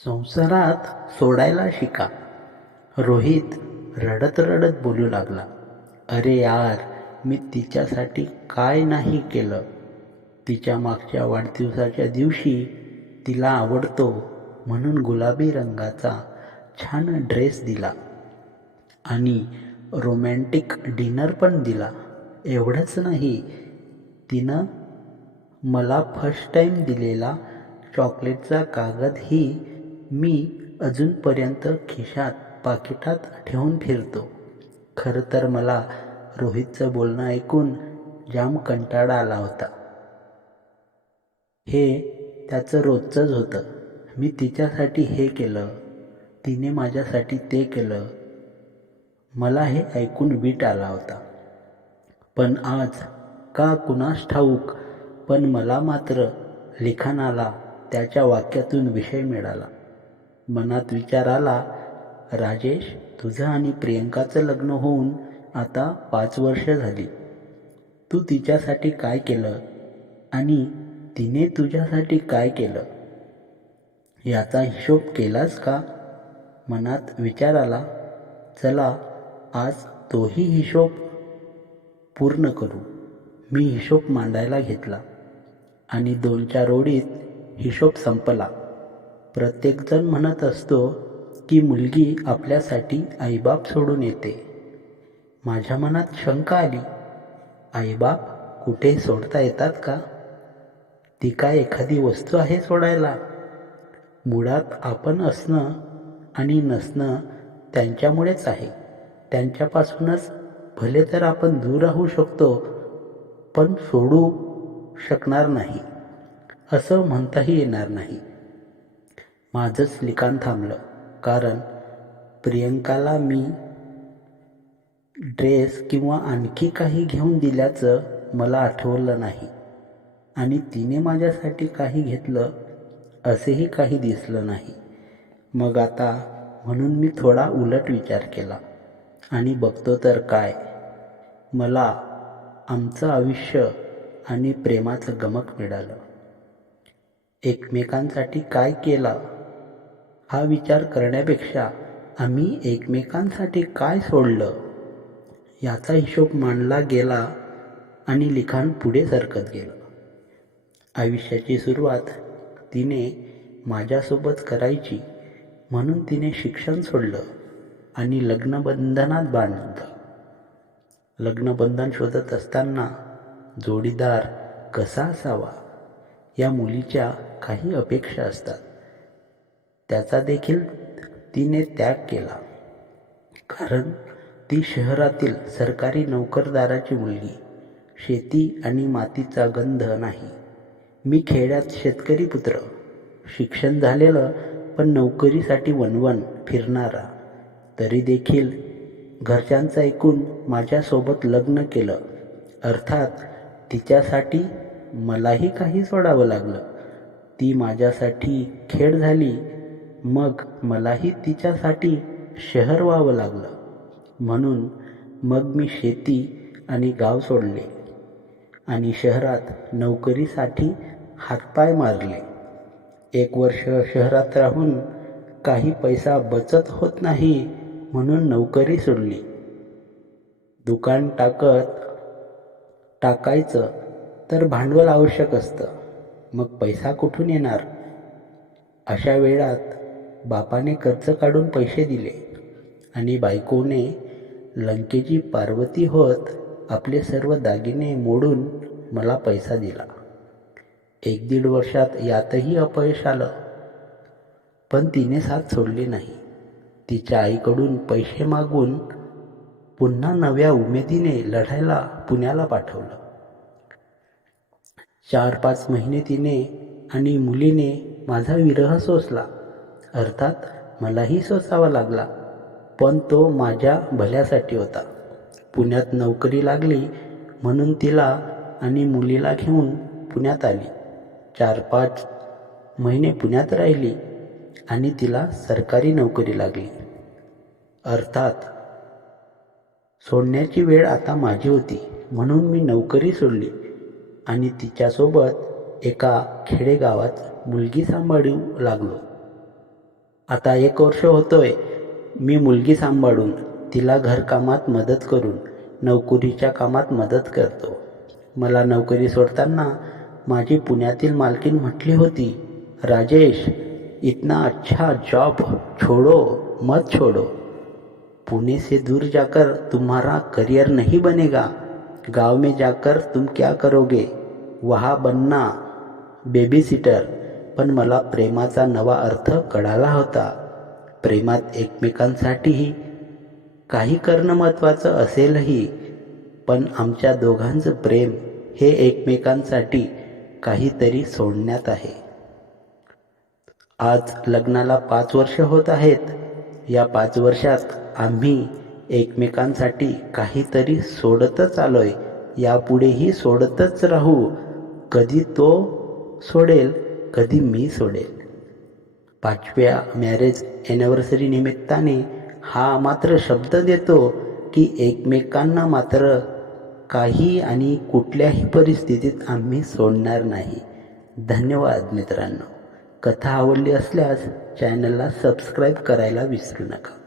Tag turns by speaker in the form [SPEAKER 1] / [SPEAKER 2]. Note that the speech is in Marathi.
[SPEAKER 1] संसारात सोडायला शिका. रोहित रडत रडत बोलू लागला अरे यार मी तिच्यासाठी काय नाही केलं? तिच्या मागच्या वाढदिवसाच्या दिवशी तिला आवडतो म्हणून गुलाबी रंगाचा छान ड्रेस दिला आणि रोमॅन्टिक डिनर पण दिला. एवढंच नाही तिनं मला फर्स्ट टाईम दिलेला चॉकलेटचा कागदही मी अजूनपर्यंत खिशात पाकिटात ठेवून फिरतो. खरं तर मला रोहितचं बोलणं ऐकून जाम कंटाळा आला होता. हे त्याचं रोजचंच होतं. मी तिच्यासाठी हे केलं. तिने माझ्यासाठी ते केलं. मला हे ऐकून वीट आला होता. पण आज का कुणास ठाऊक पण मला मात्र लिखाणाला त्याच्या वाक्यातून विषय मिळाला. मनात विचार आला राजेश तुझं आणि प्रियंकाचं लग्न होऊन आता पाच वर्ष झाली. तू तिच्यासाठी काय केलं आणि तिने तुझ्यासाठी काय केलं? याचा हिशोब केलास का? मनात विचार आला चला आज तोही हिशोब पूर्ण करू. मी हिशोब मांडायला घेतला आणि दोन चार ओळीत हिशोब संपला. प्रत्येकजण म्हणत असतो की मुलगी आपल्यासाठी आईबाप सोडून येते. माझ्या मनात शंका आली आईबाप कुठे सोडता येतात का? ती काय एखादी वस्तू आहे सोडायला? मुळात आपण असणं आणि नसणं त्यांच्यामुळेच आहे. त्यांच्यापासूनच भले तर आपण दूर राहू शकतो पण सोडू शकणार नाही. असं म्हणताही येणार नाही. माझंच लिखाण थांबलं. कारण प्रियंकाला मी ड्रेस किंवा आणखी काही घेऊन दिल्याचं मला आठवलं नाही. आणि तिने माझ्यासाठी काही घेतलं असेही काही दिसलं नाही. मग आता म्हणून मी थोडा उलट विचार केला. आणि बघतो तर काय? मला आमचं आयुष्य आणि प्रेमाचं गमक मिळालं. एकमेकांसाठी काय केला? हा विचार करण्यापेक्षा आम्ही एकमेकांसाठी काय सोडलं? याचा हिशोब मांडला गेला आणि लिखाण पुढे सरकत गेलं. आयुष्याची सुरुवात तिने माझ्यासोबत करायची म्हणून तिने शिक्षण सोडलं आणि लग्नबंधनात बांधलं. लग्नबंधन शोधत असताना जोडीदार कसा असावा या मुलीच्या काही अपेक्षा असतात. त्याचा देखील तिने त्याग केला. कारण ती शहरातील सरकारी नोकरदाराची मुलगी. शेती आणि मातीचा गंध नाही. मी खेड्यात शेतकरी पुत्र. शिक्षण झालेलं पण नोकरीसाठी वनवन फिरणारा. तरी देखील घरच्यांचं ऐकून माझ्यासोबत लग्न केलं. अर्थात तिच्यासाठी मलाही काही सोडावं लागलं. ती माझ्यासाठी खेड झाली मग मलाही तिच्यासाठी शहर व्हावं लागलं. म्हणून मग मी शेती आणि गाव सोडले आणि शहरात नोकरीसाठी हातपाय मारले. एक वर्ष शहरात राहून काही पैसा बचत होत नाही म्हणून नोकरी सोडली. दुकान टाकत टाकायचं तर भांडवल आवश्यक असतं. मग पैसा कुठून येणार? अशा वेळात बापाने कर्ज काढून पैसे दिले आणि बायकोने लंकेची पार्वती होत आपले सर्व दागिने मोडून मला पैसा दिला. एक दीड वर्षात यातही अपयश आलं. पण तिने साथ सोडली नाही. तिच्या आईकडून पैसे मागून पुन्हा नव्या उमेदीने लढायला पुण्याला पाठवलं. चार पाच महिने तिने आणि मुलीने माझा विरह सोसला. अर्थात मलाही सोसावा लागला. पण तो माझ्या भल्यासाठी होता. पुण्यात नोकरी लागली म्हणून तिला आणि मुलीला घेऊन पुण्यात आली. चार पाच महिने पुण्यात राहिली आणि तिला सरकारी नोकरी लागली. अर्थात सोडण्याची वेळ आता माझी होती म्हणून मी नोकरी सोडली आणि तिच्यासोबत एका खेडेगावात मुलगी सांभाळू लागलो. आता एक वर्ष होतोय. मी मुलगी सांभाळून तिला घरकामात मदत करून नोकरीच्या कामात मदत करतो. मला नोकरी सोडताना माझी पुण्यातील मालकीन म्हटली होती राजेश इतना अच्छा जॉब छोड़ो मत छोड़ो. पुणे से दूर जाकर तुम्हारा करियर नहीं बनेगा. गांव में जाकर तुम क्या करोगे? वहाँ बनना बेबी सिटर पण मला प्रेमाचा नवा अर्थ कळाला होता. प्रेमात एकमेकांसाठीही काही करणं महत्त्वाचं असेलही पण आमच्या दोघांचं प्रेम हे एकमेकांसाठी काहीतरी सोडण्यात आहे. आज लग्नाला पाच वर्ष होत आहेत. या पाच वर्षात आम्ही एकमेकांसाठी काहीतरी सोडतच आलोय. यापुढेही सोडतच राहू. कधी तो सोडेल कधी मी सोडेल. पाचव्या मॅरेज ॲनिव्हर्सरी निमित्ताने हा मात्र शब्द देतो की एकमेकांना मात्र काही आणि कुठल्याही परिस्थितीत आम्ही सोडणार नाही. धन्यवाद मित्रांनो. कथा आवडली असल्यास चॅनलला सबस्क्राईब करायला विसरू नका.